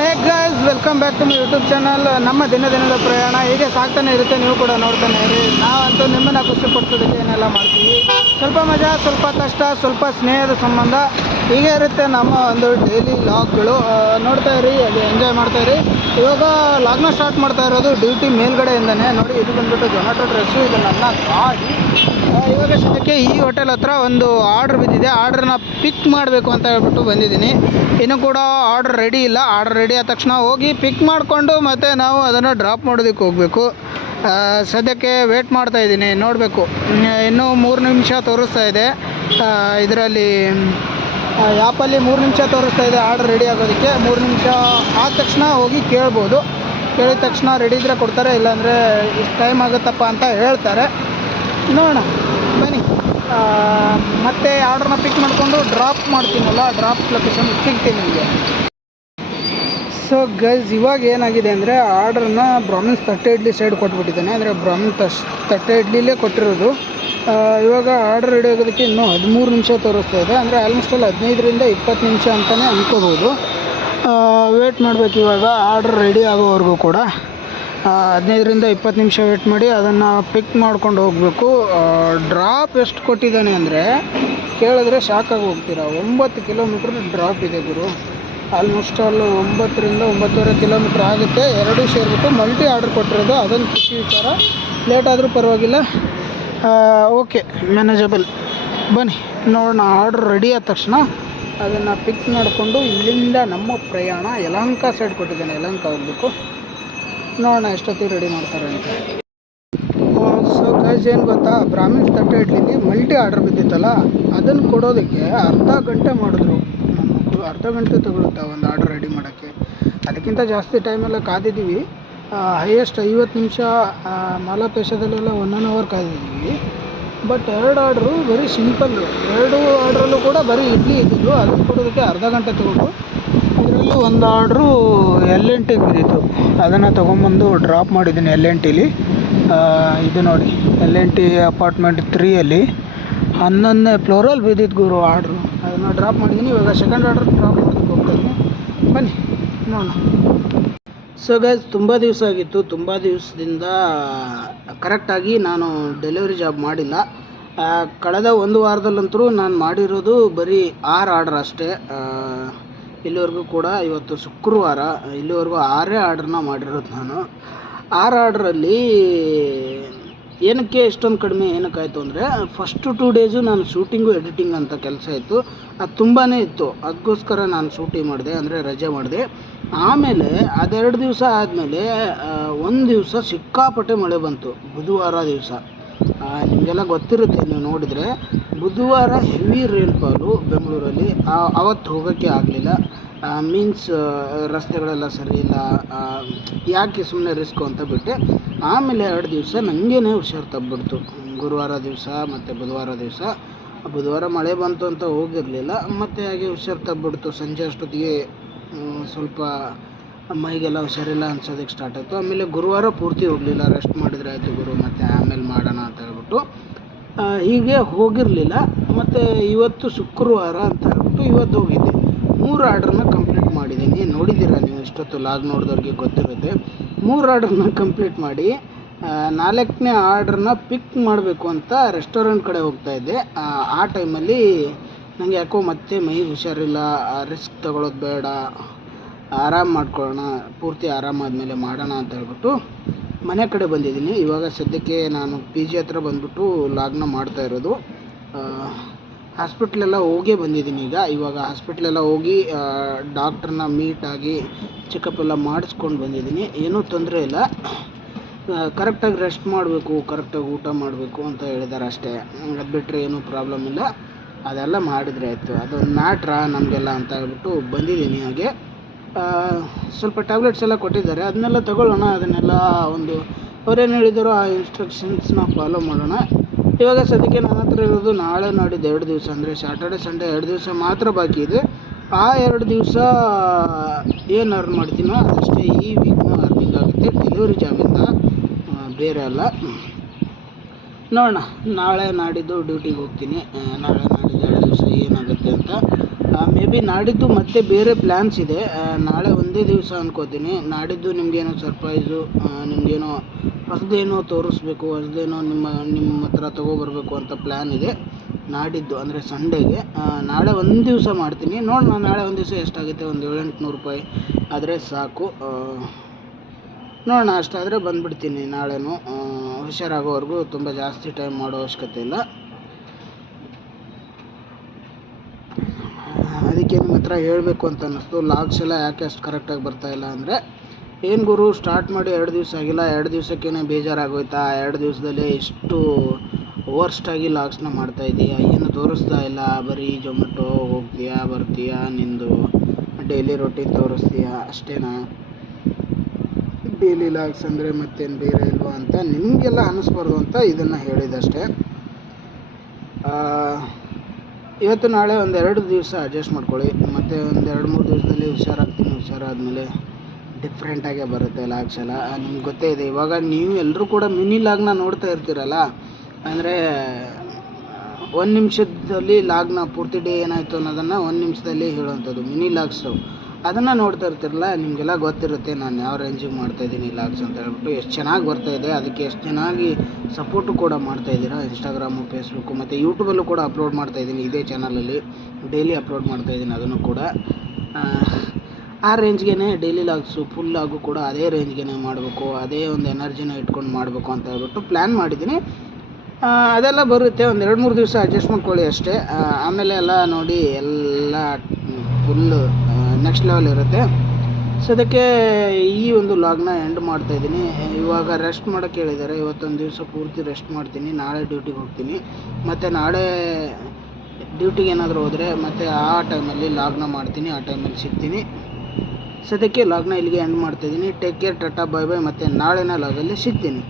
Hey guys, welcome back to my YouTube channel. ನಮ್ಮ ದಿನದ ಪ್ರಯಾಣ ಹೀಗೆ ಸಾಗ್ತಾನೆ ಇರುತ್ತೆ. ನೀವು ಕೂಡ ನೋಡ್ತಾನೆ ಇರಿ. ನಾವಂತೂ ನಿಮ್ಮನ್ನು ಖುಷಿಪಡಿಸೋದಕ್ಕೆ ಏನೆಲ್ಲ ಮಾಡ್ತೀವಿ. ಸ್ವಲ್ಪ ಮಜಾ, ಸ್ವಲ್ಪ ಕಷ್ಟ, ಸ್ವಲ್ಪ ಸ್ನೇಹದ ಸಂಬಂಧ ಹೀಗೆ ಇರುತ್ತೆ ನಮ್ಮ ಒಂದು ಡೈಲಿ ಲಾಗ್ಗಳು. ನೋಡ್ತಾ ಇರಿ, ಅದು ಎಂಜಾಯ್ ಮಾಡ್ತಾ ಇರಿ. ಇವಾಗ ಲಾಗ್ನ ಸ್ಟಾರ್ಟ್ ಮಾಡ್ತಾ ಇರೋದು ಡ್ಯೂಟಿ ಮೇಲ್ಗಡೆಯಿಂದನೇ. ನೋಡಿ, ಇದು ಬಂದುಬಿಟ್ಟು ಜೊಮ್ಯಾಟೊ ಡ್ರೆಸ್ಸು. ಇದು ನನ್ನ ಗಾಡಿ. ಇವಾಗ ಸದ್ಯಕ್ಕೆ ಈ ಹೋಟೆಲ್ ಹತ್ರ ಒಂದು ಆರ್ಡ್ರ್ ಬಿದ್ದಿದೆ. ಆರ್ಡ್ರನ್ನ ಪಿಕ್ ಮಾಡಬೇಕು ಅಂತ ಹೇಳ್ಬಿಟ್ಟು ಬಂದಿದ್ದೀನಿ. ಇನ್ನೂ ಕೂಡ ಆರ್ಡ್ರ್ ರೆಡಿ ಇಲ್ಲ. ಆರ್ಡ್ರ್ ರೆಡಿ ಆದ ತಕ್ಷಣ ಹೋಗಿ ಪಿಕ್ ಮಾಡಿಕೊಂಡು ಮತ್ತೆ ನಾವು ಅದನ್ನು ಡ್ರಾಪ್ ಮಾಡೋದಕ್ಕೆ ಹೋಗಬೇಕು. ಸದ್ಯಕ್ಕೆ ವೇಟ್ ಮಾಡ್ತಾ ಇದ್ದೀನಿ, ನೋಡಬೇಕು. ಇನ್ನೂ 3 ನಿಮಿಷ ತೋರಿಸ್ತಾ ಇದೆ ಇದರಲ್ಲಿ. ಆ್ಯಪಲ್ಲಿ 3 ನಿಮಿಷ ತೋರಿಸ್ತಾ ಇದೆ ಆರ್ಡ್ರ್ ರೆಡಿ ಆಗೋದಕ್ಕೆ. 3 ನಿಮಿಷ ಆದ ತಕ್ಷಣ ಹೋಗಿ ಕೇಳ್ಬೋದು. ಕೇಳಿದ ತಕ್ಷಣ ರೆಡಿ ಇದ್ದರೆ ಕೊಡ್ತಾರೆ, ಇಲ್ಲಾಂದರೆ ಇಷ್ಟು ಟೈಮ್ ಆಗುತ್ತಪ್ಪ ಅಂತ ಹೇಳ್ತಾರೆ. ನೋಡೋಣ ಬನ್ನಿ. ಮತ್ತೆ ಆರ್ಡ್ರನ್ನ ಪಿಕ್ ಮಾಡಿಕೊಂಡು ಡ್ರಾಪ್ ಮಾಡ್ತೀನಲ್ಲ, ಡ್ರಾಪ್ ಲೊಕೇಶನ್ ಸಿಗ್ತೀನಿ ನಿಮಗೆ. ಸೊ ಗೈಸ್, ಇವಾಗ ಏನಾಗಿದೆ ಅಂದರೆ ಆರ್ಡ್ರನ್ನ ಬ್ರಾಹ್ಮಿನ್ಸ್ ತಟ್ಟೆ ಇಡ್ಲಿ ಸೈಡ್ ಕೊಟ್ಬಿಟ್ಟಿದ್ದಾನೆ. ಅಂದರೆ ಬ್ರಾಹ್ಮಿನ್ಸ್ ತಟ್ಟೆ ಇಡ್ಲಿಲೇ ಕೊಟ್ಟಿರೋದು. ಇವಾಗ ಆರ್ಡ್ರ್ ರೆಡಿ ಆಗೋದಕ್ಕೆ ಇನ್ನೂ 13 ನಿಮಿಷ ತೋರಿಸ್ತಾ ಇದೆ. ಅಂದರೆ ಆಲ್ಮೋಸ್ಟ್ ಅಲ್ಲಿ 15ರಿಂದ 20 ನಿಮಿಷ ಅಂತಲೇ ಅಂದ್ಕೋಬೋದು. ವೇಟ್ ಮಾಡಬೇಕು ಇವಾಗ ಆರ್ಡ್ರ್ ರೆಡಿ ಆಗೋವರೆಗೂ ಕೂಡ. 15ರಿಂದ 20 ನಿಮಿಷ ವೇಟ್ ಮಾಡಿ ಅದನ್ನು ಪಿಕ್ ಮಾಡ್ಕೊಂಡು ಹೋಗಬೇಕು. ಡ್ರಾಪ್ ಎಷ್ಟು ಕೊಟ್ಟಿದ್ದಾನೆ ಅಂದರೆ ಕೇಳಿದ್ರೆ ಶಾಕಾಗಿ ಹೋಗ್ತೀರಾ. 9 ಕಿಲೋಮೀಟ್ರ್ ಡ್ರಾಪ್ ಇದೆ ಗುರು. ಆಲ್ಮೋಸ್ಟ್ ಅಲ್ಲಿ 9ರಿಂದ 9.5 ಕಿಲೋಮೀಟ್ರ್ ಆಗುತ್ತೆ. ಎರಡೂ ಸೇರಿಬಿಟ್ಟು ಮಲ್ಟಿ ಆರ್ಡ್ರ್ ಕೊಟ್ಟಿರೋದು, ಅದೊಂದು ಖುಷಿ ವಿಚಾರ. ಲೇಟ್ ಆದರೂ ಪರವಾಗಿಲ್ಲ, ಓಕೆ, ಮ್ಯಾನೇಜಬಲ್. ಬನ್ನಿ ನೋಡೋಣ. ಆರ್ಡ್ರ್ ರೆಡಿ ಆದ ತಕ್ಷಣ ಅದನ್ನು ಪಿಕ್ ಮಾಡಿಕೊಂಡು ಇಲ್ಲಿಂದ ನಮ್ಮ ಪ್ರಯಾಣ ಯಲಹಂಕ ಸೈಡ್ ಕೊಟ್ಟಿದ್ದಾನೆ. ಯಲಹಂಕ ಹೋಗಬೇಕು. ನೋಡೋಣ ಎಷ್ಟೊತ್ತಿಗೆ ರೆಡಿ ಮಾಡ್ತಾರೆ ಅಂತ. ಸೊ ಗೈಸ್, ಏನು ಗೊತ್ತಾ, ಬ್ರಾಹ್ಮಿನ್ಸ್ ತಟ್ಟೆ ಇಡ್ಲಿಲಿ ಮಲ್ಟಿ ಆರ್ಡ್ರ್ ಬಿದ್ದಿತ್ತಲ್ಲ, ಅದನ್ನು ಕೊಡೋದಕ್ಕೆ ಅರ್ಧ ಗಂಟೆ ಮಾಡಿದ್ರು. ಅರ್ಧ ಗಂಟೆ ತಗೊಳುತ್ತಾ ಒಂದು ಆರ್ಡ್ರ್ ರೆಡಿ ಮಾಡೋಕ್ಕೆ. ಅದಕ್ಕಿಂತ ಜಾಸ್ತಿ ಟೈಮೆಲ್ಲ ಕಾದಿದ್ದೀವಿ. ಹೈಯೆಸ್ಟ್ 50 ನಿಮಿಷ. ಮಾಲಾಪೇಶದಲ್ಲೆಲ್ಲ 1 hour ಕಾದಿದ್ದೀವಿ. But 2 order very simple. 2 ಆರ್ಡ್ರಲ್ಲೂ ಕೂಡ ಬರೀ ಇಡ್ಲಿ ಇದ್ದಿದ್ದು. ಅದನ್ನು ಕೊಡೋದಕ್ಕೆ ಅರ್ಧ ಗಂಟೆ ತಗೊಂಡು, ಅದರಲ್ಲಿ ಒಂದು ಆರ್ಡ್ರು L&Tಗೆ ಬಿದ್ದಿತ್ತು. ಅದನ್ನು ತೊಗೊಂಬಂದು ಡ್ರಾಪ್ ಮಾಡಿದ್ದೀನಿ L&Tಲಿ. ಇದು ನೋಡಿ, L&T ಅಪಾರ್ಟ್ಮೆಂಟ್ 3ಅಲ್ಲಿ 11ನೇ ಫ್ಲೋರಲ್ಲಿ ಬಿದ್ದಿದ್ದು ಗುರು ಆರ್ಡ್ರು. ಅದನ್ನು ಡ್ರಾಪ್ ಮಾಡಿದ್ದೀನಿ. ಇವಾಗ ಸೆಕೆಂಡ್ ಆರ್ಡ್ರ್ ಡ್ರಾಪ್ ಮಾಡೋದಕ್ಕೆ ಹೋಗ್ತಾಯಿದ್ದೀನಿ. ಬನ್ನಿ ನೋಡೋಣ. ಸೊ ಗೈಸ್, ತುಂಬ ದಿವಸ ಆಗಿತ್ತು. ತುಂಬ ದಿವಸದಿಂದ ಕರೆಕ್ಟಾಗಿ ನಾನು ಡೆಲಿವರಿ ಜಾಬ್ ಮಾಡಿಲ್ಲ. ಕಳೆದ 1 ವಾರದಲ್ಲಂತರೂ ನಾನು ಮಾಡಿರೋದು ಬರೀ 6 ಆರ್ಡ್ರ್ ಅಷ್ಟೇ. ಇಲ್ಲಿವರೆಗೂ ಕೂಡ, ಇವತ್ತು ಶುಕ್ರವಾರ, ಇಲ್ಲಿವರೆಗೂ 6 ಆರ್ಡ್ರನ್ನ ಮಾಡಿರೋದು ನಾನು. 6 ಆರ್ಡ್ರಲ್ಲಿ ಏನಕ್ಕೆ ಇಷ್ಟೊಂದು ಕಡಿಮೆ ಏನಕ್ಕಾಯಿತು ಅಂದರೆ, ಫಸ್ಟ್ 2 ಡೇಸು ನಾನು ಶೂಟಿಂಗು ಎಡಿಟಿಂಗ್ ಅಂತ ಕೆಲಸ ಇತ್ತು. ಅದು ತುಂಬಾ ಇತ್ತು. ಅದಕ್ಕೋಸ್ಕರ ನಾನು ಶೂಟಿಂಗ್ ಮಾಡಿದೆ, ಅಂದರೆ ರಜೆ ಮಾಡಿದೆ. ಆಮೇಲೆ ಅದು 2 ದಿವಸ ಆದಮೇಲೆ ಒಂದು ದಿವಸ ಸಿಕ್ಕಾಪಟ್ಟೆ ಮಳೆ ಬಂತು, ಬುಧವಾರ ದಿವಸ. ನಿಮಗೆಲ್ಲ ಗೊತ್ತಿರುತ್ತೆ, ನೀವು ನೋಡಿದರೆ. ಬುಧವಾರ ಹೆವಿ ರೈನ್ಫಾಲು ಬೆಂಗಳೂರಲ್ಲಿ. ಅವತ್ತು ಹೋಗೋಕ್ಕೆ ಆಗಲಿಲ್ಲ. ಮೀನ್ಸ್ ರಸ್ತೆಗಳೆಲ್ಲ ಸರಿ ಇಲ್ಲ. ಯಾಕೆ ಸುಮ್ಮನೆ ರಿಸ್ಕು ಅಂತ ಬಿಟ್ಟೆ. ಆಮೇಲೆ 2 ದಿವಸ ನನಗೇನೆ ಹುಷಾರು ತಪ್ಪಿಬಿಡ್ತು. ಗುರುವಾರ ದಿವಸ ಮತ್ತು ಬುಧವಾರ ದಿವಸ. ಬುಧವಾರ ಮಳೆ ಬಂತು ಅಂತ ಹೋಗಿರಲಿಲ್ಲ. ಮತ್ತು ಹಾಗೆ ಹುಷಾರು ತಪ್ಪಿಬಿಡ್ತು. ಸಂಜೆ ಅಷ್ಟೊತ್ತಿಗೆ ಸ್ವಲ್ಪ ಮೈಗೆಲ್ಲ ಹುಷಾರಿಲ್ಲ ಅನ್ಸೋದಕ್ಕೆ ಸ್ಟಾರ್ಟ್ ಆಯಿತು. ಆಮೇಲೆ ಗುರುವಾರ ಪೂರ್ತಿ ಹೋಗಲಿಲ್ಲ. ರೆಸ್ಟ್ ಮಾಡಿದರೆ ಆಯಿತು ಗುರು, ಮತ್ತು ಆಮೇಲೆ ಮಾಡೋಣ ಅಂತ ಹೇಳ್ಬಿಟ್ಟು ಹೀಗೆ ಹೋಗಿರಲಿಲ್ಲ. ಮತ್ತು ಇವತ್ತು ಶುಕ್ರವಾರ ಅಂತ ಹೇಳ್ಬಿಟ್ಟು ಇವತ್ತು ಹೋಗಿದ್ದೆ. 3 ಆರ್ಡ್ರನ್ನ ಕಂಪ್ಲೀಟ್ ಮಾಡಿದ್ದೀನಿ. ನೋಡಿದ್ದೀರಾ ನೀವು, ಇಷ್ಟೊತ್ತು ಲಾಗ್ ನೋಡಿದವ್ರಿಗೆ ಗೊತ್ತಿರುತ್ತೆ. 3 ಆರ್ಡ್ರನ್ನ ಕಂಪ್ಲೀಟ್ ಮಾಡಿ 4ನೇ ಆರ್ಡ್ರನ್ನ ಪಿಕ್ ಮಾಡಬೇಕು ಅಂತ ರೆಸ್ಟೋರೆಂಟ್ ಕಡೆ ಹೋಗ್ತಾಯಿದ್ದೆ. ಆ ಟೈಮಲ್ಲಿ ನನಗೆ ಯಾಕೋ ಮತ್ತೆ ಮೈ ಹುಷಾರಿಲ್ಲ. ರಿಸ್ಕ್ ತಗೊಳ್ಳೋದು ಬೇಡ, ಆರಾಮ್ ಮಾಡ್ಕೊಳ್ಳೋಣ, ಪೂರ್ತಿ ಆರಾಮಾದಮೇಲೆ ಮಾಡೋಣ ಅಂತ ಹೇಳ್ಬಿಟ್ಟು ಮನೆ ಕಡೆ ಬಂದಿದ್ದೀನಿ. ಇವಾಗ ಸದ್ಯಕ್ಕೆ ನಾನು PG ಹತ್ರ ಬಂದುಬಿಟ್ಟು ಲಾಗ್ನ ಮಾಡ್ತಾ ಇರೋದು. ಹಾಸ್ಪಿಟ್ಲೆಲ್ಲ ಹೋಗೇ ಬಂದಿದ್ದೀನಿ ಇವಾಗ ಹಾಸ್ಪಿಟ್ಲೆಲ್ಲ ಹೋಗಿ ಡಾಕ್ಟ್ರನ್ನ ಮೀಟಾಗಿ ಚೆಕಪ್ ಎಲ್ಲ ಮಾಡಿಸ್ಕೊಂಡು ಬಂದಿದ್ದೀನಿ. ಏನೂ ತೊಂದರೆ ಇಲ್ಲ. ಕರೆಕ್ಟಾಗಿ ರೆಸ್ಟ್ ಮಾಡಬೇಕು, ಕರೆಕ್ಟಾಗಿ ಊಟ ಮಾಡಬೇಕು ಅಂತ ಹೇಳಿದ್ದಾರೆ ಅಷ್ಟೇ. ಅದು ಬಿಟ್ಟರೆ ಏನೂ ಪ್ರಾಬ್ಲಮ್ ಇಲ್ಲ. ಅದೆಲ್ಲ ಮಾಡಿದರೆ ಆಯಿತು, ಅದೊಂದು ಮ್ಯಾಟ್ರಾ ನಮಗೆಲ್ಲ ಅಂತ ಹೇಳ್ಬಿಟ್ಟು ಬಂದಿದ್ದೀನಿ. ಹಾಗೆ ಸ್ವಲ್ಪ ಟ್ಯಾಬ್ಲೆಟ್ಸ್ ಎಲ್ಲ ಕೊಟ್ಟಿದ್ದಾರೆ, ಅದನ್ನೆಲ್ಲ ತಗೊಳ್ಳೋಣ. ಅದನ್ನೆಲ್ಲ ಒಂದು ಅವರೇನು ಹೇಳಿದಾರೋ ಆ ಇನ್ಸ್ಟ್ರಕ್ಷನ್ಸ್ನ ಫಾಲೋ ಮಾಡೋಣ. ಇವಾಗ ಸದ್ಯಕ್ಕೆ ನನ್ನ ಹತ್ರ ಇರೋದು ನಾಳೆ ನಾಡಿದ್ದು 2 ದಿವಸ, ಅಂದರೆ ಸ್ಯಾಟರ್ಡೆ ಸಂಡೇ 2 ದಿವಸ ಮಾತ್ರ ಬಾಕಿ ಇದೆ. ಆ 2 ದಿವಸ ಏನು ಅರ್ನ್ ಮಾಡ್ತೀನೋ ಅದಷ್ಟೇ ಈ ವೀಕ್ನ ಅರ್ನಿಂಗ್ ಆಗುತ್ತೆ ಡೆಲಿವರಿ ಜಾಬಿಂದ, ಬೇರೆ ಅಲ್ಲ. ನೋಡೋಣ, ನಾಳೆ ನಾಡಿದ್ದು ಡ್ಯೂಟಿಗೆ ಹೋಗ್ತೀನಿ. ನಾಳೆ ನಾಡಿದ್ದು 2 ದಿವಸ ಏನಾಗುತ್ತೆ ಅಂತ ಮೇ ಬಿ ನಾಡಿದ್ದು ಮತ್ತೆ ಬೇರೆ ಪ್ಲ್ಯಾನ್ಸ್ ಇದೆ. ನಾಳೆ ಒಂದೇ ದಿವಸ ಅನ್ಕೋತೀನಿ. ನಾಡಿದ್ದು ನಿಮಗೇನೋ ಸರ್ಪ್ರೈಸು, ನಿಮಗೇನೋ ಹೊಸದೇನೋ ತೋರಿಸ್ಬೇಕು, ಹೊಸದೇನೋ ನಿಮ್ಮ ಹತ್ರ ತೊಗೊಬರ್ಬೇಕು ಅಂತ ಪ್ಲ್ಯಾನ್ ಇದೆ ನಾಡಿದ್ದು, ಅಂದರೆ ಸಂಡೇಗೆ. ನಾಳೆ ಒಂದು ದಿವಸ ಮಾಡ್ತೀನಿ, ನೋಡೋಣ ನಾಳೆ ಒಂದು ದಿವಸ ಎಷ್ಟಾಗುತ್ತೆ. ಒಂದು 700-800 ರೂಪಾಯಿ ಆದರೆ ಸಾಕು. ನೋಡೋಣ, ಅಷ್ಟಾದರೆ ಬಂದುಬಿಡ್ತೀನಿ ನಾಳೆನೂ. ಹುಷಾರಾಗೋವರೆಗೂ ತುಂಬ ಜಾಸ್ತಿ ಟೈಮ್ ಮಾಡೋ ಅವಶ್ಯಕತೆ ಇಲ್ಲ. ಅದಕ್ಕೆ ನಿಮ್ಮ ಹತ್ರ ಹೇಳಬೇಕು ಅಂತ ಅನ್ನಿಸ್ತು. ಲಾಗ್ಸ್ ಎಲ್ಲ ಯಾಕೆ ಅಷ್ಟು ಕರೆಕ್ಟಾಗಿ ಬರ್ತಾಯಿಲ್ಲ ಅಂದರೆ, ಏನು ಗುರು ಸ್ಟಾರ್ಟ್ ಮಾಡಿ 2 ದಿವಸ ಆಗಿಲ್ಲ, 2 ದಿವಸಕ್ಕೇ ಬೇಜಾರಾಗೋಯ್ತಾ? 2 ದಿವಸದಲ್ಲೇ ಇಷ್ಟು ವರ್ಸ್ಟಾಗಿ ಲಾಗ್ಸ್ನ ಮಾಡ್ತಾಯಿದ್ದೀಯಾ, ಏನು ತೋರಿಸ್ತಾ ಇಲ್ಲ, ಬರೀ ಜೊಮೆಟೊ ಹೋಗ್ತೀಯಾ ಬರ್ತೀಯಾ, ನಿಂದು ಡೈಲಿ ರೊಟೀನ್ ತೋರಿಸ್ತೀಯಾ ಅಷ್ಟೇನಾ? ಡೈಲಿ ಲಾಗ್ಸ್ ಅಂದರೆ ಮತ್ತೇನು ಬೇರೆ ಇಲ್ವಾ ಅಂತ ನಿಮಗೆಲ್ಲ ಅನ್ನಿಸ್ಬಾರ್ದು ಅಂತ ಇದನ್ನು ಹೇಳಿದಷ್ಟೇ. ಇವತ್ತು ನಾಳೆ ಒಂದು 2 ದಿವಸ ಅಡ್ಜಸ್ಟ್ ಮಾಡ್ಕೊಳ್ಳಿ, ಮತ್ತು ಒಂದು 2-3 ದಿವಸದಲ್ಲಿ ಹುಷಾರಾಗ್ತೀನಿ. ಹುಷಾರಾದಮೇಲೆ ಡಿಫ್ರೆಂಟಾಗೇ ಬರುತ್ತೆ ಲಾಗ್ಸ್ ಎಲ್ಲ. ನಿಮ್ಗೆ ಗೊತ್ತೇ ಇದೆ, ಇವಾಗ ನೀವು ಎಲ್ಲರೂ ಕೂಡ ಮಿನಿ ಲಾಗ್ನ ನೋಡ್ತಾ ಇರ್ತೀರಲ್ಲ, ಅಂದರೆ 1 ನಿಮಿಷದಲ್ಲಿ ಲಾಗ್ನ ಪೂರ್ತಿ ಡೇ ಏನಾಯಿತು ಅನ್ನೋದನ್ನು 1 ನಿಮಿಷದಲ್ಲಿ ಹೇಳುವಂಥದ್ದು ಮಿನಿ ಲಾಗ್ಸು. ಅದನ್ನು ನೋಡ್ತಾ ಇರ್ತಿರಲ್ಲ, ನಿಮಗೆಲ್ಲ ಗೊತ್ತಿರುತ್ತೆ ನಾನು ಯಾವ ರೇಂಜಿಗೆ ಮಾಡ್ತಾಯಿದ್ದೀನಿ ಲಾಗ್ಸ್ ಅಂತ ಹೇಳ್ಬಿಟ್ಟು. ಎಷ್ಟು ಚೆನ್ನಾಗಿ ಬರ್ತಾಯಿದೆ, ಅದಕ್ಕೆ ಎಷ್ಟು ಚೆನ್ನಾಗಿ ಸಪೋರ್ಟು ಕೂಡ ಮಾಡ್ತಾಯಿದ್ದೀರಾ. ಇನ್ಸ್ಟಾಗ್ರಾಮು, ಫೇಸ್ಬುಕ್ಕು ಮತ್ತು ಯೂಟ್ಯೂಬಲ್ಲೂ ಕೂಡ ಅಪ್ಲೋಡ್ ಮಾಡ್ತಾಯಿದ್ದೀನಿ, ಇದೇ ಚಾನಲಲ್ಲಿ ಡೈಲಿ ಅಪ್ಲೋಡ್ ಮಾಡ್ತಾಯಿದ್ದೀನಿ. ಅದನ್ನು ಕೂಡ ಆ ರೇಂಜ್ಗೆ ಡೈಲಿ ಲಾಗ್ಸು ಫುಲ್ ಲಾಗು ಕೂಡ ಅದೇ ರೇಂಜ್ಗೆ ಮಾಡಬೇಕು, ಅದೇ ಒಂದು ಎನರ್ಜಿನ ಇಟ್ಕೊಂಡು ಮಾಡಬೇಕು ಅಂತ ಹೇಳ್ಬಿಟ್ಟು ಪ್ಲ್ಯಾನ್ ಮಾಡಿದ್ದೀನಿ. ಅದೆಲ್ಲ ಬರುತ್ತೆ, ಒಂದು 2-3 ದಿವಸ ಅಡ್ಜಸ್ಟ್ ಮಾಡ್ಕೊಳ್ಳಿ ಅಷ್ಟೇ. ಆಮೇಲೆ ಎಲ್ಲ ನೋಡಿ ಎಲ್ಲ ಫುಲ್ಲು ನೆಕ್ಸ್ಟ್ ಲೆವೆಲ್ ಇರುತ್ತೆ. ಸೊ ಅದಕ್ಕೆ ಈ ಒಂದು ಲಾಗ್ನ ಎಂಡ್ ಮಾಡ್ತಾಯಿದ್ದೀನಿ. ಇವಾಗ ರೆಸ್ಟ್ ಮಾಡೋಕ್ಕೆ ಹೇಳಿದ್ದಾರೆ. ಇವತ್ತೊಂದು ದಿವಸ ಪೂರ್ತಿ ರೆಸ್ಟ್ ಮಾಡ್ತೀನಿ, ನಾಳೆ ಡ್ಯೂಟಿಗೆ ಹೋಗ್ತೀನಿ. ಮತ್ತು ನಾಳೆ ಡ್ಯೂಟಿಗೆ ಏನಾದರೂ ಹೋದರೆ ಮತ್ತು ಆ ಟೈಮಲ್ಲಿ ಲಾಗ್ನ ಮಾಡ್ತೀನಿ, ಆ ಟೈಮಲ್ಲಿ ಸಿಗ್ತೀನಿ. ಸದ್ಯಕ್ಕೆ ಲಾಗ್ನ ಇಲ್ಲಿಗೆ ಎಂಡ್ ಮಾಡ್ತಾಯಿದ್ದೀನಿ. ಟೇಕ್ ಕೇರ್, ಟಾಟಾ, ಬಾಯ್ ಬಾಯ್. ಮತ್ತು ನಾಳಿನ ಲಾಗಲ್ಲಿ ಸಿಗ್ತೀನಿ.